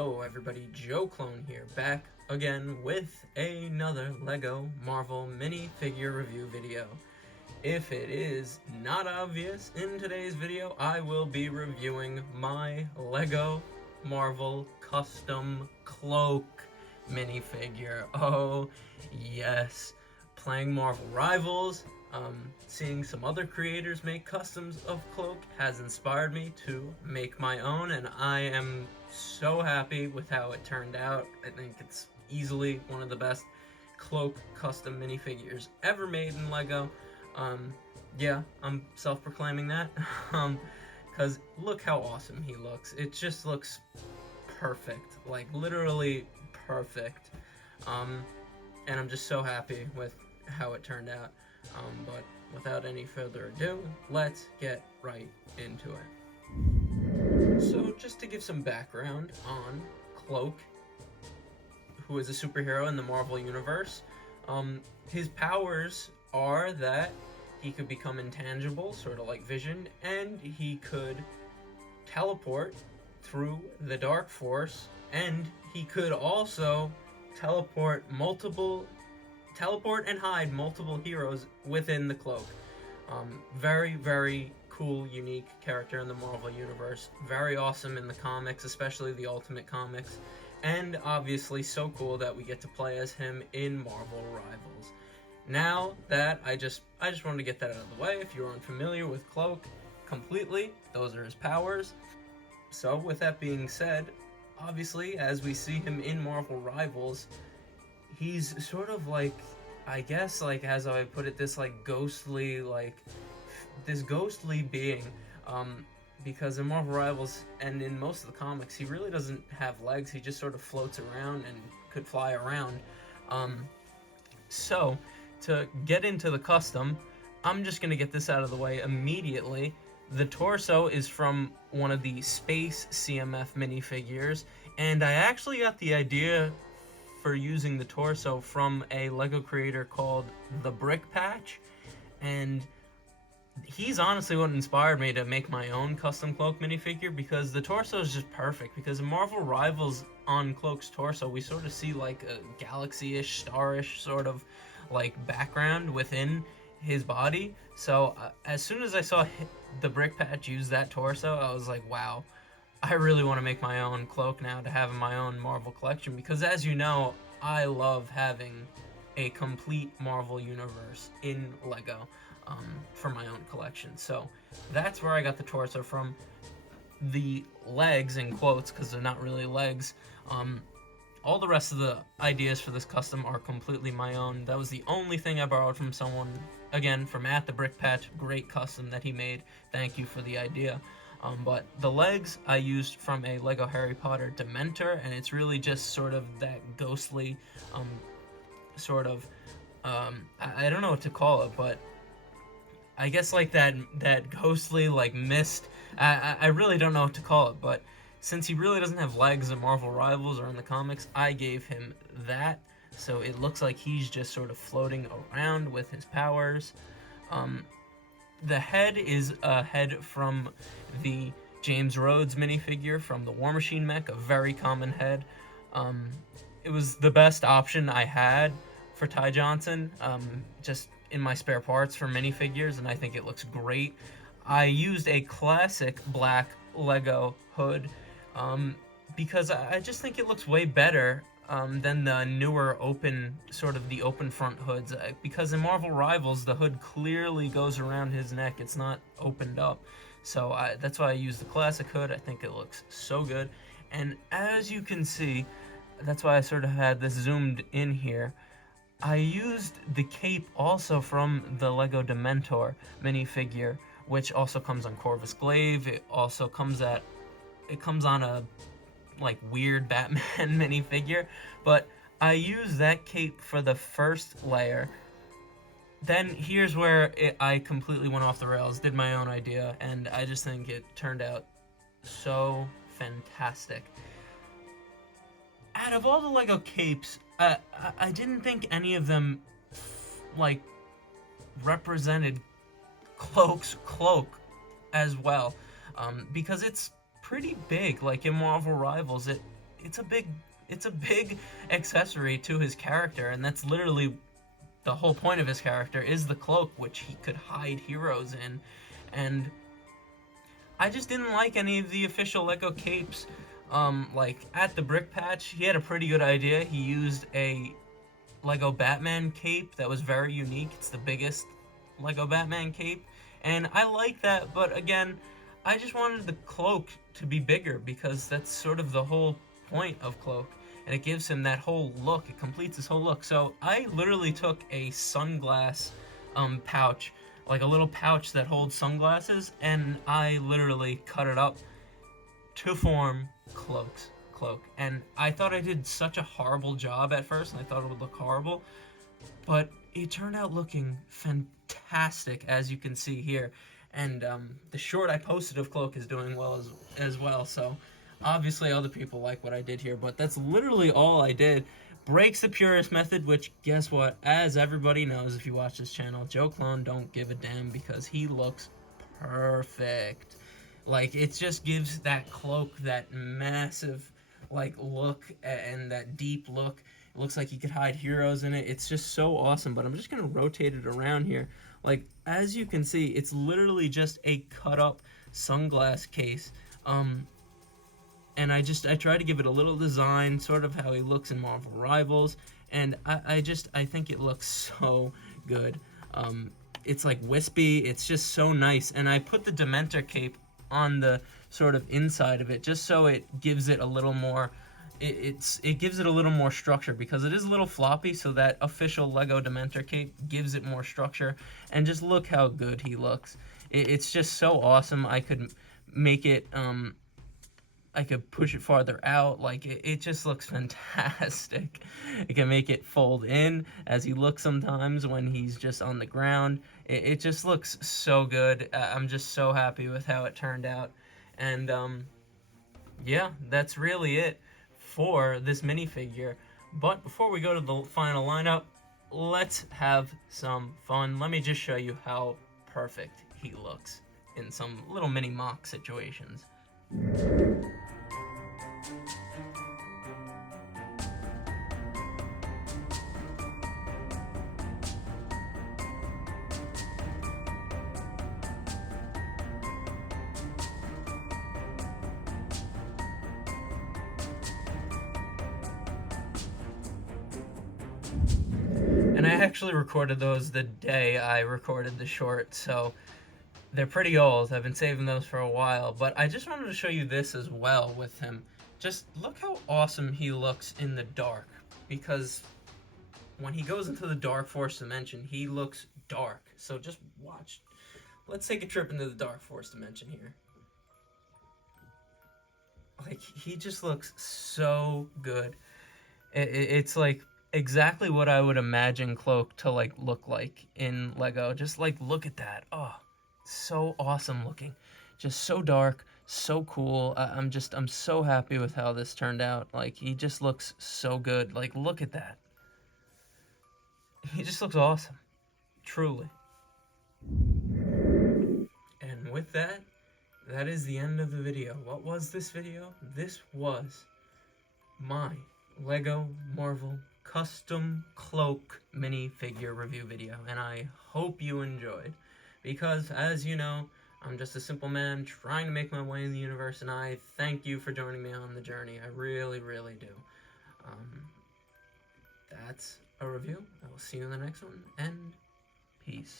Hello everybody, Joe Clone here, back again with another LEGO Marvel minifigure review video. If it is not obvious, in today's video I will be reviewing my LEGO Marvel Custom CLOAK minifigure. Oh yes, playing Marvel Rivals, seeing some other creators make customs of CLOAK has inspired me to make my own, and I am so happy with how it turned out. I think it's easily one of the best CLOAK custom minifigures ever made in LEGO. Yeah, I'm self-proclaiming that, because look how awesome he looks. It just looks perfect, like literally perfect, and I'm just so happy with how it turned out. But without any further ado, let's get right into it. So just to give some background on CLOAK, who is a superhero in the Marvel Universe, his powers are that he could become intangible, sort of like Vision, and he could teleport through the Dark Force, and he could also teleport and hide multiple heroes within the CLOAK. Very, very cool, unique character in the Marvel Universe. Very awesome in the comics, especially the Ultimate Comics. And obviously so cool that we get to play as him in Marvel Rivals. Now that I just wanted to get that out of the way. If you're unfamiliar with CLOAK completely, those are his powers. So with that being said, obviously as we see him in Marvel Rivals, he's sort of like, I guess, like, as I put it, this ghostly being, because in Marvel Rivals and in most of the comics, he really doesn't have legs. He just sort of floats around and could fly around. So to get into the custom, I'm just gonna get this out of the way immediately. The torso is from one of the Space CMF minifigures, and I actually got the idea for using the torso from a LEGO creator called The Brick Patch, and he's honestly what inspired me to make my own custom CLOAK minifigure, because the torso is just perfect. Because in Marvel Rivals, on CLOAK's torso, we sort of see like a galaxy-ish, star-ish sort of like background within his body. So as soon as I saw The Brick Patch use that torso, I was like, wow, I really want to make my own CLOAK now to have in my own Marvel collection, because as you know, I love having a complete Marvel universe in LEGO for my own collection. So that's where I got the torso from. The legs, in quotes, because they're not really legs, all the rest of the ideas for this custom are completely my own. That was the only thing I borrowed from someone, again, from The Brick Patch. Great custom that he made. Thank you for the idea. But the legs I used from a LEGO Harry Potter Dementor, and it's really just sort of that ghostly, sort of, I don't know what to call it, but I guess like that ghostly, like, mist. I really don't know what to call it, but since he really doesn't have legs in Marvel Rivals or in the comics, I gave him that, so it looks like he's just sort of floating around with his powers. The head is a head from the James Rhodes minifigure from the War Machine mech, a very common head. It was the best option I had for Ty Johnson, just in my spare parts for minifigures, and I think it looks great. I used a classic black LEGO hood, because I just think it looks way better than the newer open front hoods, because in Marvel Rivals the hood clearly goes around his neck. It's not opened up, so that's why I use the classic hood. I think it looks so good, and as you can see, that's why I sort of had this zoomed in here. I used the cape also from the LEGO Dementor minifigure, which also comes on Corvus Glaive. It also comes on a like weird Batman minifigure, but I used that cape for the first layer. Then here's where I completely went off the rails, did my own idea, and I just think it turned out so fantastic. Out of all the LEGO capes, I didn't think any of them like represented CLOAK's CLOAK as well, because it's pretty big. Like in Marvel Rivals, it's a big accessory to his character, and that's literally the whole point of his character is the cloak, which he could hide heroes in. And I just didn't like any of the official Lego capes. Like at the Brick Patch, he had a pretty good idea. He used a Lego Batman cape that was very unique. It's the biggest Lego Batman cape, and I like that, but again, I just wanted the cloak to be bigger because that's sort of the whole point of Cloak, and it gives him that whole look. It completes his whole look. So I literally took a sunglass pouch, like a little pouch that holds sunglasses, and I literally cut it up to form Cloak. And I thought I did such a horrible job at first, and I thought it would look horrible, but it turned out looking fantastic, as you can see here. And the short I posted of Cloak is doing well as well, so obviously other people like what I did here, but that's literally all I did. Breaks the purist method, which, guess what, as everybody knows if you watch this channel, Joe Clone don't give a damn because he looks perfect. Like, it just gives that Cloak that massive, like, look and that deep look. It looks like he could hide heroes in it. It's just so awesome, but I'm just going to rotate it around here. Like, as you can see, it's literally just a cut-up sunglass case. And I try to give it a little design, sort of how he looks in Marvel Rivals, and I think it looks so good. It's like wispy, it's just so nice, and I put the Dementor cape on the sort of inside of it just so it gives it a little more it gives it a little more structure, because it is a little floppy, so that official Lego Dementor cape gives it more structure. And just look how good he looks. It's just so awesome. I could make it I could push it farther out. Like, it just looks fantastic. I can make it fold in as he looks sometimes when he's just on the ground. It just looks so good. I'm just so happy with how it turned out. And yeah, that's really it for this minifigure. But before we go to the final lineup, let's have some fun. Let me just show you how perfect he looks in some little mini mock situations. And I actually recorded those the day I recorded the short, so they're pretty old. I've been saving those for a while, but I just wanted to show you this as well with him. Just look how awesome he looks in the dark, because when he goes into the Dark Force dimension, he looks dark. So just watch. Let's take a trip into the Dark Force dimension here. Like, he just looks so good. It's like exactly what I would imagine Cloak to like look like in Lego. Just like, look at that. Oh, so awesome looking. Just so dark, so cool. I'm so happy with how this turned out. Like, he just looks so good. Like, look at that. He just looks awesome. Truly. And with that, that is the end of the video. What was this video? This was my Lego Marvel custom Cloak minifigure review video, and I hope you enjoyed, because as you know, I'm just a simple man trying to make my way in the universe, and I thank you for joining me on the journey. I really, really do. That's a review. I will see you in the next one, and peace.